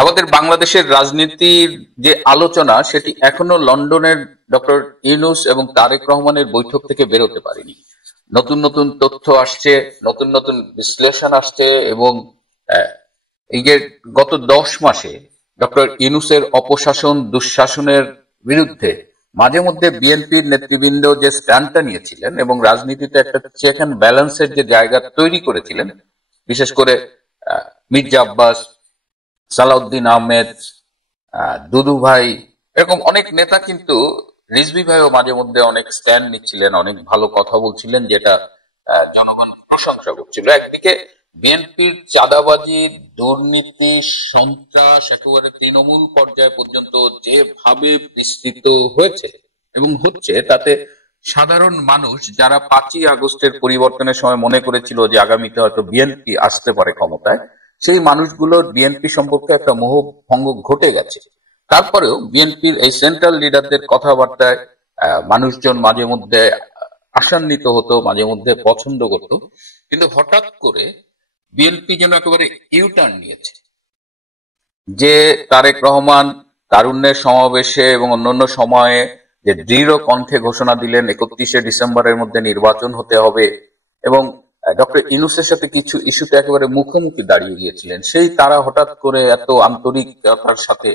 আমাদের বাংলাদেশের রাজনীতির যে আলোচনা সেটি এখনো লন্ডনের ডক্টর ইউনূস এবং তারেক রহমানের বৈঠক থেকে বেরোতে পারেনি। নতুন নতুন তথ্য আসছে, নতুন নতুন বিশ্লেষণ আসছে এবং এই যে গত 10 মাসে ডক্টর ইউনূসের অপশাসন দুঃশাসনের বিরুদ্ধে মাঝে মধ্যে বিএনপির নেতৃবৃন্দ যে স্ট্যান্ডটা নিয়েছিলেন এবং রাজনীতিতে একটা চেক অ্যান্ড ব্যালেন্সের যে জায়গা তৈরি করেছিলেন, বিশেষ করে মির্জা আব্বাস, সালাউদ্দিন আহমেদ, দুদু ভাই, এরকম অনেক নেতা কিন্তু, রিজভী ভাইও মাঝে মধ্যে অনেক স্ট্যান্ড নিচ্ছিলেন, অনেক ভালো কথা বলছিলেন, যেটা জনগণ প্রশংসা করছিল। একদিকে বিএনপির চাঁদাবাজি, দুর্নীতি, সন্ত্রাস একেবারে তৃণমূল পর্যায় পর্যন্ত যেভাবে বিস্তৃত হয়েছে এবং হচ্ছে, তাতে সাধারণ মানুষ যারা 5ই আগস্টের পরিবর্তনের সময় মনে করেছিল যে আগামীতে হয়তো বিএনপি আসতে পারে ক্ষমতায়, সেই মানুষগুলোর বিএনপি সম্পর্কে একটা মোহভঙ্গ ঘটে গেছে। তারপরেও বিএনপির এই সেন্ট্রাল লিডারদের কথাবার্তায় মানুষজন মাঝে মধ্যে আশান্বিত হতো, মাঝে মধ্যে পছন্দ করত, কিন্তু হঠাৎ করে বিএনপি যেন একেবারে ইউটার্ন নিয়েছে। যে তারেক রহমান তারুণ্যের সমাবেশে এবং অন্যান্য সময়ে যে দৃঢ় কণ্ঠে ঘোষণা দিলেন 31শে ডিসেম্বরের মধ্যে নির্বাচন হতে হবে এবং ডক্টর ইউনূসের সাথে কিছু ইস্যুতে একেবারে মুখোমুখি দাঁড়িয়ে গিয়েছিলেন, সেই তারা হঠাৎ করে এত আন্তরিকতার সাথে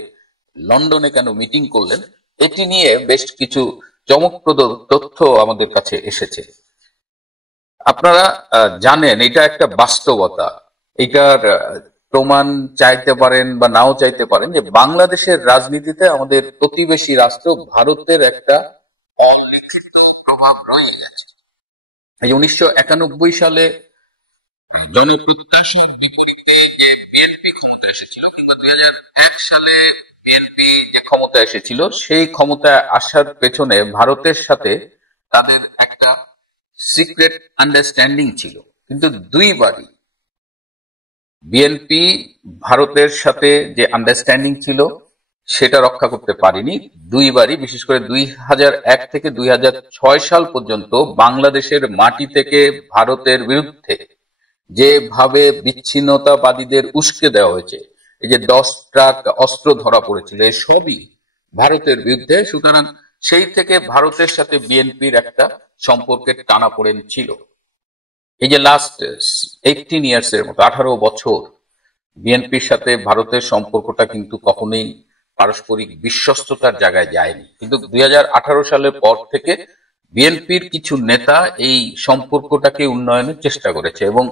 লন্ডনে কেন মিটিং করলেন, এটি নিয়ে বেশ কিছু চমকপ্রদ তথ্য আমাদের কাছে এসেছে। আপনারা জানেন এটা একটা বাস্তবতা, এটার প্রমাণ চাইতে পারেন বা নাও চাইতে পারেন, যে বাংলাদেশের রাজনীতিতে আমাদের প্রতিবেশী রাষ্ট্র ভারতের একটা অলিখিত প্রভাব রয়ে গেছে। এই 1991 সালে জনপ্রত্যাশার বিপরীতে যে বিএনপি ক্ষমতা এসেছিল, কিংবা 2001 সালে বিএনপি যে ক্ষমতা এসেছিল, সেই ক্ষমতায় আসার পেছনে ভারতের সাথে তাদের একটা সিক্রেট আন্ডারস্ট্যান্ডিং ছিল, কিন্তু দুইবারই বিএনপি ভারতের সাথে যে আন্ডারস্ট্যান্ডিং ছিল সেটা রক্ষা করতে পারেনি। দুইবারই, বিশেষ করে 2001 থেকে 2006 সাল পর্যন্ত বাংলাদেশের মাটি থেকে ভারতের বিরুদ্ধে যেভাবে বিচ্ছিন্নতাবাদীদের উস্কে দেওয়া হয়েছে, এই যে 10 ট্রাক অস্ত্র ধরা পড়েছিল, সবই ভারতের বিরুদ্ধে। সুতরাং সেই থেকে ভারতের সাথে বিএনপির একটা সম্পর্কের টানাপোড়েন ছিল। এই যে লাস্ট 18 ইয়ার্সের মতো, 18 বছর বিএনপির সাথে ভারতের সম্পর্কটা কিন্তু কখনোই পারস্পরিক বিশ্বস্ততার জায়গায় যায়নি, কিন্তু 2018 সালের পর থেকে বিএনপির কিছু নেতা এই সম্পর্কটাকে উন্নয়নের চেষ্টা করেছে এবং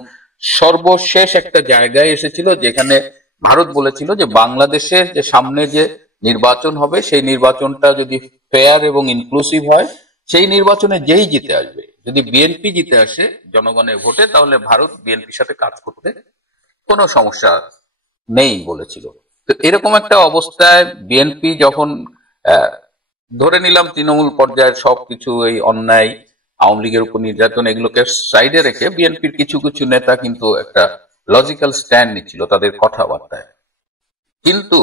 সর্বশেষ একটা জায়গায় এসেছিল যেখানে ভারত বলেছিল যে বাংলাদেশের যে সামনে যে নির্বাচন হবে, সেই নির্বাচনটা যদি ফেয়ার এবং ইনক্লুসিভ হয়, সেই নির্বাচনে যেই জিতে আসবে, যদি বিএনপি জিতে আসে জনগণের ভোটে, তাহলে ভারত বিএনপির সাথে কাজ করতে কোনো সমস্যা নেই বলেছিল। তো এরকম একটা অবস্থায় বিএনপি যখন ধরে নিলাম তৃণমূল পর্যায়ের সবকিছু, এই অন্যায়, আওয়ামী লীগের উপর নির্যাতন, এগুলোকে সাইডে রেখে বিএনপির কিছু কিছু নেতা কিন্তু একটা লজিক্যাল স্ট্যান্ড নিচ্ছিল তাদের কথাবার্তায়। কিন্তু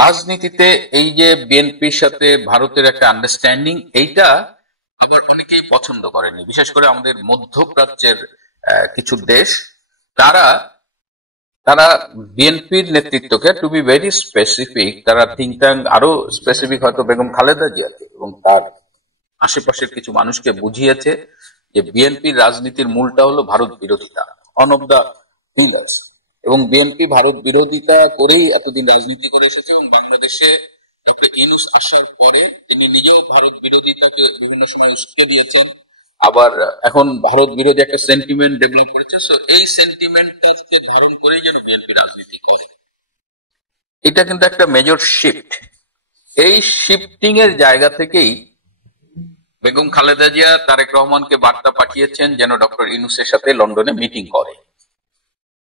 রাজনীতিতে এই যে বিএনপির সাথে ভারতের একটা আন্ডারস্ট্যান্ডিং, এইটা আবার অনেকেই পছন্দ করেনি, বিশেষ করে আমাদের মধ্যপ্রাচ্যের কিছু দেশ, তারা তারা বিএনপির নেতৃত্বকে, টু বি ভেরি স্পেসিফিক, তারা থিঙ্ক ট্যাঙ্ক, আরো স্পেসিফিক হয়তো বেগম খালেদা জিয়াকে এবং তার আশেপাশের কিছু মানুষকে বুঝিয়েছে যে বিএনপির রাজনীতির মূলটা হলো ভারত বিরোধিতা, অন অফ দা পিলার্স। এবং বিএনপি ভারত বিরোধিতা করেই এতদিন রাজনীতি করে এসেছে এবং বাংলাদেশে ডক্টর ইউনূস আসার পরে তিনি নিজেও ভারত বিরোধিতাকে বিভিন্ন সময় উস্কে দিয়েছেন, আবার এখন ভারত বিরোধী একটা সেন্টিমেন্ট ডেভেলপ করেছে। এই সেন্টিমেন্টটাকে ধারণ করেই যেন বিএনপি রাজনীতি করে, এটা কিন্তু একটা মেজর শিফট। এই শিফটিং এর জায়গা থেকেই বেগম খালেদা জিয়া তারেক রহমানকে বার্তা পাঠিয়েছেন যেন ডক্টর ইউনূসের সাথে লন্ডনে মিটিং করে।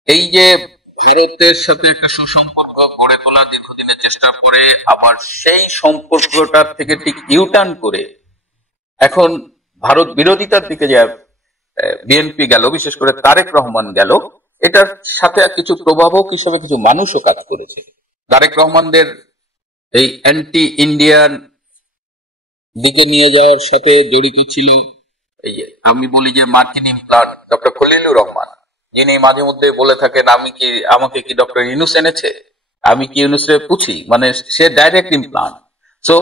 এই যে ভারতের সাথে একটা সুসম্পর্ক গড়ে তোলা দীর্ঘদিনের চেষ্টার পরে আবার সেই সম্পর্কটার থেকে ঠিক ইউটার্ন করে এখন ভারত বিরোধিতার দিকে যে বিএনপি গেল, বিশেষ করে তারেক রহমান গেল, এটার সাথে কিছু প্রভাবক হিসেবে কিছু মানুষও কাজ করেছে। তারেক রহমানদের এই অ্যান্টি ইন্ডিয়ান দিকে নিয়ে যাওয়ার সাথে জড়িত ছিল এই যে আমি বলি যে মার্কিন ইমপ্লান্ট ডক্টর খলিলুর রহমান, যিনি মাঝে মধ্যে বলে থাকেন আমাকে কি ডক্টর ইউনূস এনেছে, আমি কি ইউনূসরে পুছি, মানে সে ডাইরেক্ট ইমপ্লান্ট। সো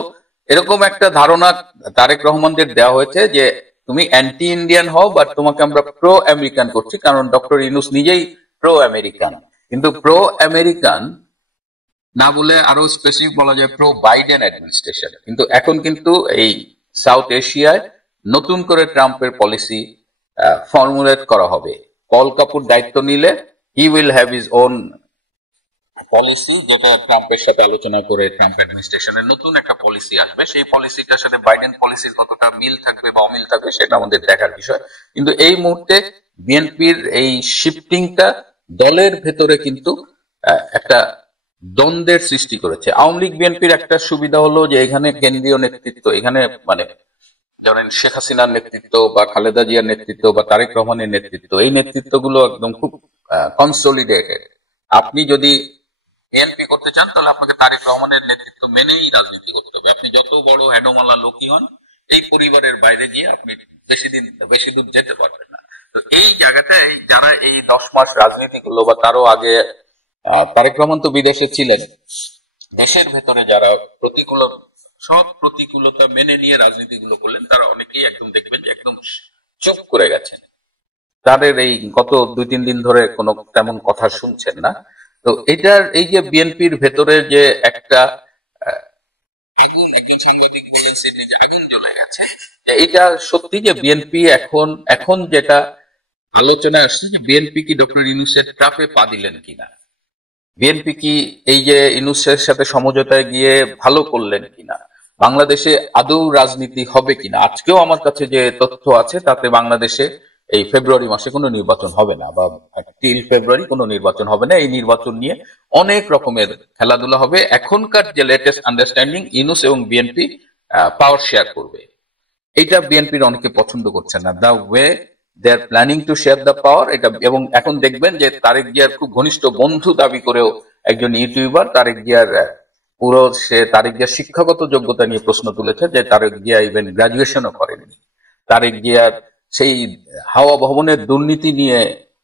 এরকম একটা ধারণা তারেক রহমানদের দেওয়া হয়েছে যে তুমি অ্যান্টি ইন্ডিয়ান হও, বাট তোমাকে আমরা প্রো আমেরিকান করছি, কারণ ডক্টর ইউনূস নিজেই প্রো আমেরিকান। কিন্তু প্রো আমেরিকান না বলে আরো স্পেসিফিক বলা যায় প্রো বাইডেন অ্যাডমিনিস্ট্রেশন। কিন্তু এখন কিন্তু এই সাউথ এশিয়ায় নতুন করে ট্রাম্পের পলিসি ফর্মুলেট করা হবে। পল কাপুর দায়িত্ব নিলে he will have his own policy, যেটা ট্রাম্পের সাথে আলোচনা করে ট্রাম্প অ্যাডমিনিস্ট্রেশনের নতুন একটা পলিসি আসবে। সেই পলিসিটার সাথে বাইডেন পলিসির কতটা মিল থাকবে বা অমিল থাকবে সেটা আমাদের দেখার বিষয়। কিন্তু এই মুহূর্তে বিএনপির এই শিফটিংটা দলের ভেতরে কিন্তু একটা দ্বন্দ্বের সৃষ্টি করেছে। আওয়ামী লীগ বিএনপির একটা সুবিধা হলো যে এখানে কেন্দ্রীয় নেতৃত্ব, এখানে মানে ধরেন শেখ হাসিনার নেতৃত্ব বা খালেদা জিয়ার নেতৃত্ব বা তারেক রহমানের নেতৃত্ব, এই নেতৃত্বগুলো একদম খুব কনসলিডেটেড। আপনি যদি বিএনপি করতে চান তাহলে আপনাকে তারেক রহমানের নেতৃত্ব মেনেই রাজনীতি করতে হবে। আপনি যত বড় হেডমালা লোকই হন, এই পরিবারের বাইরে গিয়ে আপনি বেশি দূর যেতে পারবেন না। তো এই জায়গাটায় যারা এই 10 মাস রাজনীতি করলো বা তারও আগে, তারেক রহমান তো বিদেশে ছিলেন, দেশের ভেতরে যারা সব প্রতিকূলতা মেনে নিয়ে রাজনীতিগুলো করলেন, তারা অনেকেই একদম দেখবেন যে একদম চুপ করে গেছেন। তাদের এই গত 2-3 দিন ধরে কোনো তেমন কথা শুনছেন না। তো এটার এই যে বিএনপির ভেতরে যে একটা সাংবাদিক আগুন জ্বলে গেছে, এটা সত্যি যে বিএনপি এখন যেটা আলোচনায় আসছে যে বিএনপি কি ডক্টর ইউনূসের ট্রাপে পা দিলেন কিনা, বিএনপি কি এই যে ইউনূসের সাথে সমঝোতায় গিয়ে ভালো করলেন কিনা, বাংলাদেশে আদৌ রাজনীতি হবে কিনা। আজকেও আমার কাছে যে তথ্য আছে তাতে বাংলাদেশে এই ফেব্রুয়ারি মাসে কোনো নির্বাচন হবে না, বা টিল ফেব্রুয়ারি কোনো নির্বাচন হবে না। এই নির্বাচন নিয়ে অনেক রকমের খেলাধুলা হবে। এখনকার যে লেটেস্ট আন্ডারস্ট্যান্ডিং, ইউনূস এবং বিএনপি পাওয়ার শেয়ার করবে, এটা বিএনপির অনেকে পছন্দ করছে না। The way they are planning to share the power, এটা। এবং এখন দেখবেন যে তারেক জিয়ার খুব ঘনিষ্ঠ বন্ধু দাবি করেও একজন ইউটিউবার তারেক জিয়ার তারেক জিয়ার শিক্ষাগত যোগ্যতা নিয়ে প্রশ্ন তুলেছে, যে তারেক জিয়া ইভেন গ্রাজুয়েশনও করেননি। তারেক জিয়ার সেই হাওয়া ভবনের দুর্নীতি নিয়ে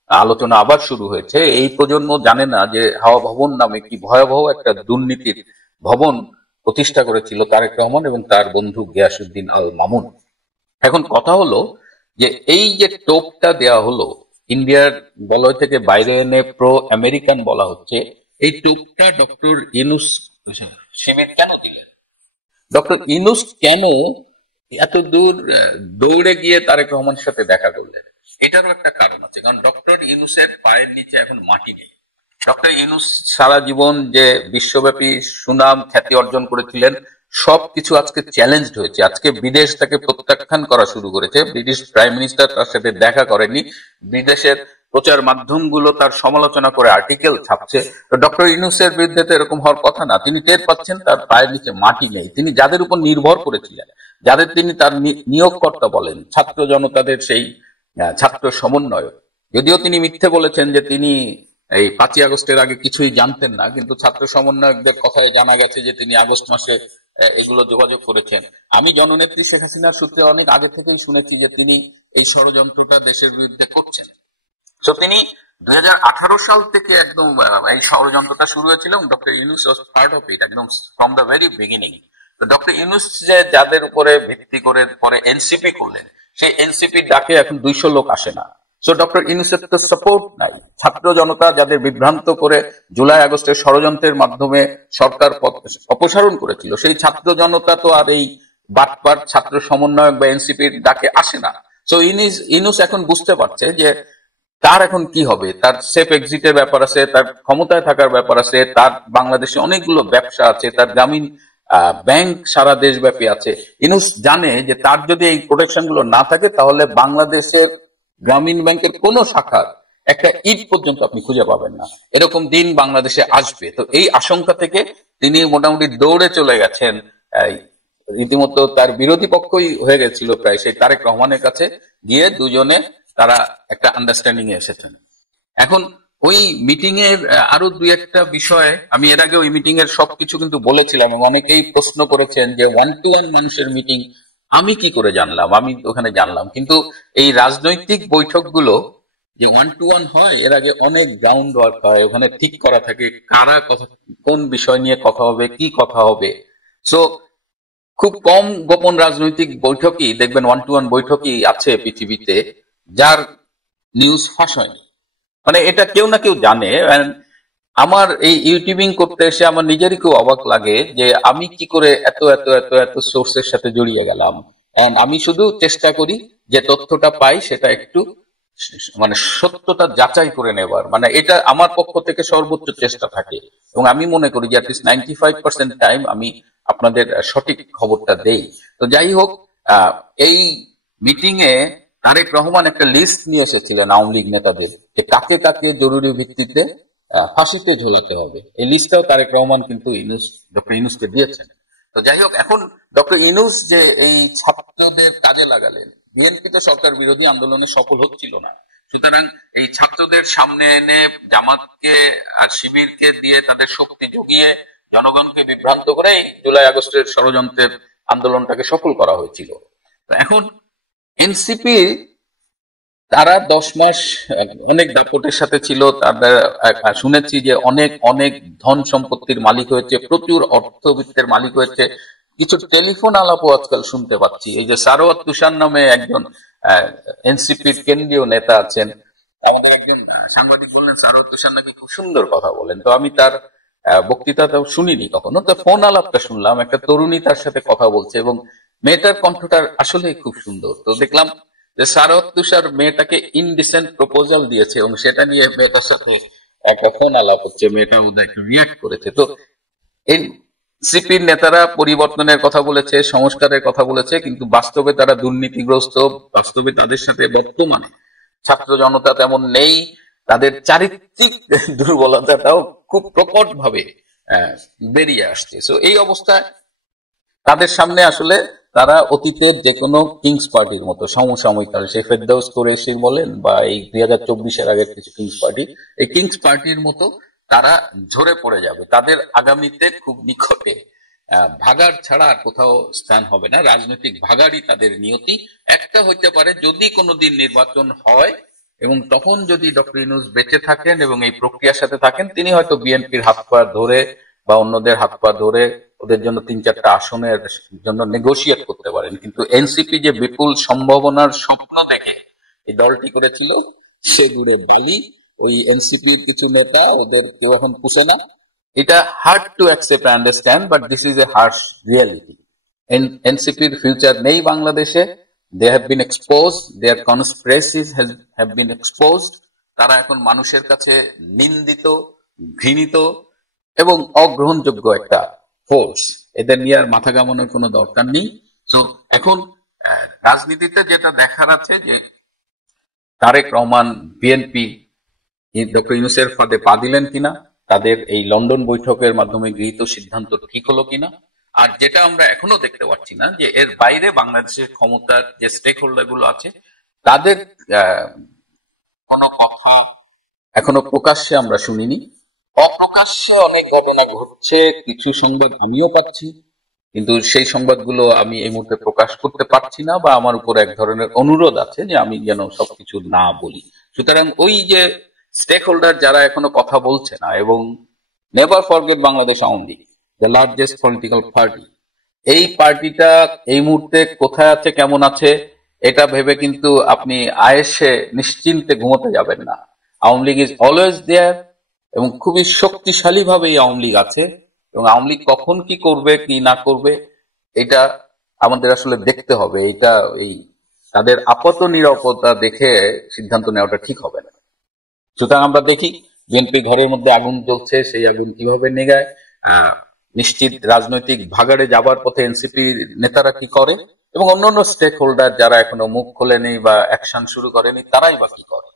আলোচনা আবার শুরু হয়েছে। এই প্রজন্ম জানে না যে হাওয়া ভবন নামে কি ভয়াবহ একটা দুর্নীতির ভবন প্রতিষ্ঠা করেছিল তারেক রহমান এবং তার বন্ধু গিয়াসউদ্দিন আল মামুন। এখন কথা হলো যে এই যে টোপটা দেওয়া হলো, ইন্ডিয়ার বলয় থেকে বাইরে এনে প্রো আমেরিকান বলা হচ্ছে, এই টোপটা ডক্টর ইউনূস শিবির কেন দিলেন? ডক্টর ইউনূস কেন এত দূর দৌড়ে গিয়ে তারেক রহমানের সাথে দেখা করলেন? এটারও একটা কারণ আছে, কারণ ডক্টর ইউনূসের পায়ের নিচে এখন মাটি নেই। ডক্টর ইউনূস সারা জীবন যে বিশ্বব্যাপী সুনাম খ্যাতি অর্জন করেছিলেন, সবকিছু আজকে চ্যালেঞ্জড হয়েছে। আজকে বিদেশ তাকে প্রত্যাখ্যান করা শুরু করেছে। ব্রিটিশ প্রাইম মিনিস্টার তার সাথে দেখা করেনি, বিদেশের প্রচার মাধ্যমগুলো তার সমালোচনা করে আর্টিকেল ছাপছে। ডক্টর ইউনূসের বিরুদ্ধে তো এরকম হওয়ার কথা না। তিনি টের পাচ্ছেন তার পায়ের নিচে মাটি নেই। তিনি যাদের উপর নির্ভর করেছিলেন, যাদের তিনি তার নিয়োগকর্তা বলেন, ছাত্র জনতাদের সেই ছাত্র সমন্বয়ক, যদিও তিনি মিথ্যে বলেছেন যে তিনি এই 5ই আগস্টের আগে কিছুই জানতেন না, কিন্তু ছাত্র সমন্বয়কদের কথায় জানা গেছে যে তিনি আগস্ট মাসে এগুলো যোগাযোগ করেছেন। আমি জননেত্রী শেখ হাসিনার সূত্রে অনেক আগে থেকেই শুনেছি যে তিনি এই ষড়যন্ত্রটা দেশের বিরুদ্ধে করছেন। তো তিনি 2018 সাল থেকে একদম এই ষড়যন্ত্রটা শুরু হয়েছিল, doctor Yunus was part of it একদম ফ্রম দ্য ভেরি বিগিনিং। তো ডক্টর ইউনূস যে যাদের উপরে ভিত্তি করে পরে এনসিপি করলেন, সেই এনসিপির ডাকে এখন 200 লোক আসে না। সো ডক্টর ইউনূসের তো সাপোর্ট নাই। ছাত্র জনতা যাদের বিভ্রান্ত করে জুলাই আগস্টের ষড়যন্ত্রের মাধ্যমে সরকার অপসারণ করেছিল, সেই ছাত্র জনতা তো আর এই বাটপার ছাত্র সমন্বয়ক বা এনসিপির ডাকে আসে না। সো ইউনূস এখন বুঝতে পারছে যে তার এখন কি হবে। তার সেফ এক্সিটের ব্যাপার আছে, তার ক্ষমতায় থাকার ব্যাপার আছে, তার বাংলাদেশে অনেকগুলো ব্যবসা আছে, তার গ্রামীণ ব্যাংক সারা দেশব্যাপী আছে। ইউনূস জানে যে তার যদি এই প্রোটেকশন গুলো না থাকে, তাহলে বাংলাদেশের গ্রামীণ ব্যাংকের কোন শাখার একটা ইট পর্যন্ত আপনি খুঁজে পাবেন না, এরকম দিন বাংলাদেশে আসবে। তো এই আশঙ্কা থেকে তিনি মোটামুটি দৌড়ে চলে গেছেন, রীতিমতো তার বিরোধী পক্ষই হয়ে গেছিল প্রায়, সেই তারেক রহমানের কাছে গিয়ে দুজনে তারা একটা আন্ডারস্ট্যান্ডিং এ এসেছেন। এখন ওই মিটিং এর আরো 2-1টা বিষয়, আমি এর আগে ওই মিটিং এর সবকিছু কিন্তু বলেছিলাম এবং অনেকেই প্রশ্ন করেছেন যে 1-to-1 মানুষের মিটিং আমি কি করে জানলাম, আমি ওখানে জানলাম। কিন্তু এই রাজনৈতিক বৈঠকগুলো যে 1-to-1 হয়, এর আগে অনেক গ্রাউন্ড ওয়ার্ক হয়, ওখানে ঠিক করা থাকে কারা কথা, কোন বিষয় নিয়ে কথা হবে, কি কথা হবে। সো খুব কম গোপন রাজনৈতিক বৈঠকই দেখবেন, 1-to-1 বৈঠকই আছে পৃথিবীতে যার নিউজ ফাঁস হয়নি। মানে এটা কেউ না কেউ জানে। And আমার এই ইউটিউবিং করতে এসে আমার নিজেরই খুব অবাক লাগে যে আমি কি করে এত এত এত এত সোর্সের সাথে জড়িয়ে গেলাম। And আমি শুধু চেষ্টা করি যে তথ্যটা পাই সেটা একটু মানে সত্যতা যাচাই করে নেবার, মানে এটা আমার পক্ষ থেকে সর্বোচ্চ চেষ্টা থাকে। এবং আমি মনে করি যে অ্যাটলিস্ট 95% টাইম আমি আপনাদের সঠিক খবরটা দেই। তো যাই হোক, এই মিটিং এ তারেক রহমান একটা লিস্ট নিয়ে এসেছিলেন আওয়ামী লীগ নেতাদের, যে কাকে কাকে জরুরি ভিত্তিতে ফাঁসিতে ঝোলাতে হবে। এই লিস্টটাও তারেক রহমান কিন্তু ডক্টর ইউনূসকে দিয়েছেন। তো যাই হোক, এখন ডক্টর ইউনূস যে এই ছাত্রদের কাজে লাগালেন, বিএনপি তো সরকার বিরোধী আন্দোলনে সফল হচ্ছিল না, সুতরাং এই ছাত্রদের সামনে এনে জামাতকে আর শিবিরকে দিয়ে তাদের শক্তি জুগিয়ে জনগণকে বিভ্রান্ত করে জুলাই আগস্টের ষড়যন্ত্রের আন্দোলনটাকে সফল করা হয়েছিল। তো এখন এনসিপি তারা 10 মাস অনেক দাপটের সাথে ছিল, তাদের শুনেছি যে অনেক অনেক ধন সম্পত্তির মালিক হয়েছে, প্রচুর অর্থবিত্তের মালিক হয়েছে। কিছু টেলিফোন আলাপও আজকাল শুনতে পাচ্ছি। এই যে সারোয়ার তুষার নামে একজন এনসিপির কেন্দ্রীয় নেতা আছেন, আমাদের একজন সাংবাদিক বললেন সারোয়ার তুষার নাকি খুব সুন্দর কথা বলেন। তো আমি তার বক্তৃতাটাও শুনিনি কখনো, তো ফোন আলাপটা শুনলাম, একটা তরুণী তার সাথে কথা বলছে এবং মেয়েটার কণ্ঠটা আসলেই খুব সুন্দর। তো দেখলাম যে সারোয়ার তুষার মেয়েটাকে ইনডিসেন্ট প্রপোজাল দিয়েছে এবং সেটা নিয়ে মেয়েটার সাথে একটা ফোন আলাপ হচ্ছে, মেয়েটা বোধহয় একটু রিয়াক্ট করেছে। তো এনসিপির নেতারা পরিবর্তনের কথা বলেছে, সংস্কারের কথা বলেছে, কিন্তু বাস্তবে তারা দুর্নীতিগ্রস্ত। বাস্তবে তাদের সাথে বর্তমানে ছাত্র জনতা তেমন নেই, তাদের চারিত্রিক দুর্বলতাটাও খুব প্রকট ভাবে বেরিয়ে আসছে। সো এই অবস্থায় তাদের সামনে আসলে তারা অতীতের যে কোনো কিংস পার্টির মতো সমসাময়িক, সেই ফেরদৌস কুরেশি বলেন বা এই 2024-এর আগের কিছু কিংস পার্টি, এই কিংস পার্টির মতো তারা ঝরে পড়ে যাবে। তাদের আগামীতে খুব নিকটে ভাগাড় ছাড়া আর কোথাও স্থান হবে না। রাজনৈতিক ভাগাড়ই তাদের নিয়তি। একটা হইতে পারে যদি কোনোদিন নির্বাচন হয় এবং তখন যদি ডক্টর ইউনূস বেঁচে থাকেন এবং এই প্রক্রিয়ার সাথে থাকেন, তিনি হয়তো বিএনপির হাত পা ধরে বা অন্যদের হাত পা ধরে ওদের জন্য 3-4টা আসনের জন্য নেগোশিয়েট করতে পারেন। কিন্তু এনসিপি যে বিপুল সম্ভাবনার স্বপ্ন দেখে এই দলটি করেছিল, সেগুলো বলি ওই এনসিপি কিছু নেতা ওদের কেউ এখন পুষে না। এটা hard to accept, understand, but this is a harsh reality. এনসিপির ফিউচার নেই বাংলাদেশে। They have been exposed, their conspiracies have been exposed. তারা এখন মানুষের কাছে নিন্দিত, ঘৃণিত এবং অগ্রহণযোগ্য একটা ফোর্স। এদের নিয়ে আর মাথা ঘামানোর কোনো দরকার নেই। তো এখন রাজনীতিতে যেটা দেখার আছে যে তারেক রহমান, বিএনপি ডক্টর ইউনূসের ফাঁদে পা দিলেন কিনা, তাদের এই লন্ডন বৈঠকের মাধ্যমে গৃহীত সিদ্ধান্ত ঠিক হলো কিনা। আর যেটা আমরা এখনো দেখতে পাচ্ছি না যে এর বাইরে বাংলাদেশের ক্ষমতার যে স্টেক হোল্ডার গুলো আছে তাদের কোনো কথা এখনো প্রকাশ্যে আমরা শুনিনি। অপ্রকাশ্যে অনেক ঘটনা ঘটছে, কিছু সংবাদ আমিও পাচ্ছি, কিন্তু সেই সংবাদগুলো আমি এই মুহূর্তে প্রকাশ করতে পারছি না, বা আমার উপর এক ধরনের অনুরোধ আছে যে আমি যেন সবকিছু না বলি। সুতরাং ওই যে স্টেক হোল্ডার যারা এখনো কথা বলছে না, এবং never forget Bangladesh Awami League, the largest political party, এই পার্টিটা এই মুহূর্তে কোথায় আছে, কেমন আছে, এটা ভেবে কিন্তু আপনি আয়েসে নিশ্চিন্তে ঘুমোতে যাবেন না। Awami League is always there এবং খুবই শক্তিশালী ভাবে এই আওয়ামী লীগ আছে, এবং আওয়ামী লীগ কখন কি করবে কি না করবে এটা আমাদের আসলে দেখতে হবে। এটা এই তাদের আপাত নিরাপত্তা দেখে সিদ্ধান্ত নেওয়াটা ঠিক হবে না। সুতরাং আমরা দেখি বিএনপি ঘরের মধ্যে আগুন জ্বলছে, সেই আগুন কিভাবে নেগায়। নিশ্চিত রাজনৈতিক ভাগাড়ে যাবার পথে এনসিপি নেতারা কি করে, এবং অন্যান্য স্টেক হোল্ডার যারা এখনো মুখ খোলেনি বা অ্যাকশন শুরু করেনি তারাই বা কি করে।